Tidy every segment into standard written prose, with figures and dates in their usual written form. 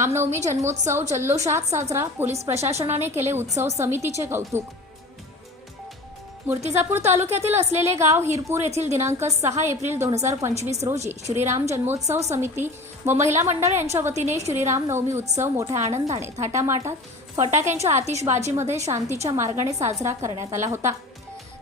रामनवमी जन्मोत्सव जल्लोषात साजरा, पोलीस प्रशासनाने केले उत्सव समितीचे कौतुक। मूर्तिजापूर तालुक्यातील असलेले गाव हिरपूर येथील दिनांक 6 एप्रिल 2025 रोजी श्रीराम जन्मोत्सव समिती व महिला मंडळ यांच्या वतीने श्रीराम नवमी उत्सव मोठ्या आनंदाने थाटामाटात फटाक्यांच्या आतिषबाजीमध्ये शांतीच्या मार्गाने साजरा करण्यात आला होता।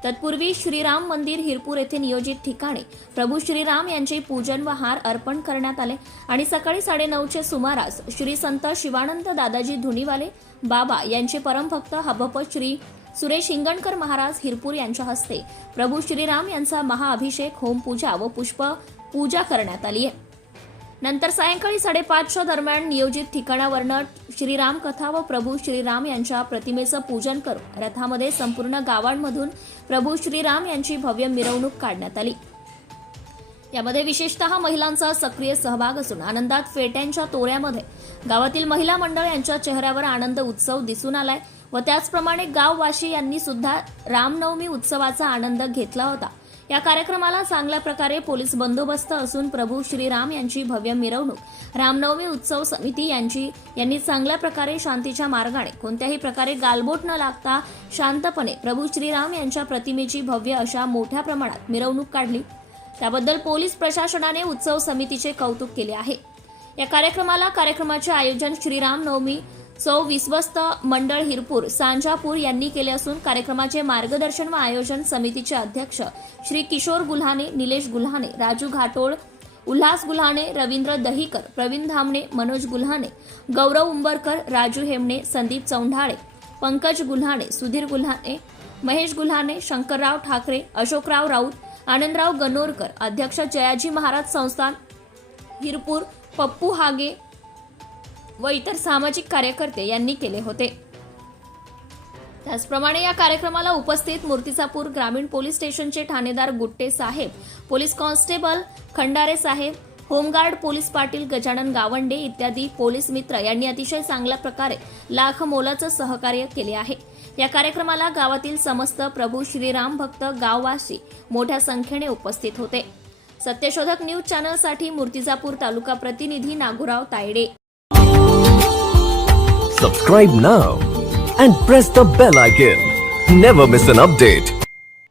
तत्पूर्वी श्रीराम मंदिर हिरपूर येथे नियोजित ठिकाणी प्रभू श्रीराम यांचे पूजन व हार अर्पण करण्यात आले आणि सकाळी 9:30च्या सुमारास श्री संत शिवानंद दादाजी धुनीवाले बाबा यांचे परमभक्त हबप श्री सुरेश हिंगणकर महाराज हिरपूर यांच्या हस्ते प्रभू श्रीराम यांचा महाअभिषेक, होमपूजा व पुष्प पूजा करण्यात आली आहे। नंतर सायंकाळी 5:30च्या दरम्यान नियोजित ठिकाणावरून श्रीराम कथा व प्रभू श्रीराम यांच्या प्रतिमेचं पूजन करून रथामध्ये संपूर्ण गावांमधून प्रभू श्रीराम यांची भव्य मिरवणूक काढण्यात आली। यामध्ये विशेषतः महिलांचा सक्रिय सहभाग असून आनंदात फेट्यांच्या तोऱ्यामध्ये गावातील महिला मंडळ यांच्या चेहऱ्यावर आनंद उत्सव दिसून आलाय व त्याचप्रमाणे गाववासी यांनी सुद्धा रामनवमी उत्सवाचा आनंद घेतला होता। या कार्यक्रमाला चांगल्या प्रकारे पोलीस बंदोबस्त असून प्रभू श्रीराम यांची भव्य मिरवणूक रामनवमी उत्सव समिती यांनी चांगल्या प्रकारे शांतीच्या मार्गाने कोणत्याही प्रकारे गालबोट न लागता शांतपणे प्रभू श्रीराम यांच्या प्रतिमेची भव्य अशा मोठ्या प्रमाणात मिरवणूक काढली। त्याबद्दल पोलीस प्रशासनाने उत्सव समितीचे कौतुक केले आहे। या कार्यक्रमाचे आयोजन श्रीराम नवमी विश्वस्त मंडळ हिरपूर सांजापूर यांनी केले असून कार्यक्रमाचे मार्गदर्शन व आयोजन समितीचे अध्यक्ष श्री किशोर गुल्हाने, निलेश गुल्हाने, राजू घाटोळ, उल्हास गुल्हाने, रवींद्र दहीकर, प्रवीण धामणे, मनोज गुल्हाने, गौरव उंबरकर, राजू हेमणे, संदीप चौंढाळे, पंकज गुल्हाने, सुधीर गुल्हाने, महेश गुल्हाने, शंकरराव ठाकरे, अशोकराव राऊत, आनंदराव गणोरकर, अध्यक्ष जयाजी महाराज संस्थान हिरपूर, पप्पू हागे व इतर सामाजिक कार्यकर्ते यांनी केले होते। त्याचप्रमाणे या कार्यक्रमाला उपस्थित मूर्तिजापूर ग्रामीण पोलीस स्टेशनचे ठाणेदार गुट्टे साहेब, पोलीस कॉन्स्टेबल खंडारे साहेब, होमगार्ड पोलीस पाटील गजानन गावंडे इत्यादी पोलीस मित्र यांनी अतिशय चांगल्या प्रकारे लाख मोलाचं सहकार्य केले आहे। या कार्यक्रमाला गावातील समस्त प्रभू श्रीराम भक्त गाववासी मोठ्या संख्येने उपस्थित होते। सत्यशोधक न्यूज चॅनलसाठी मूर्तिजापूर तालुका प्रतिनिधी Nagurao Tayde. Subscribe now and press the bell icon. Never miss an update.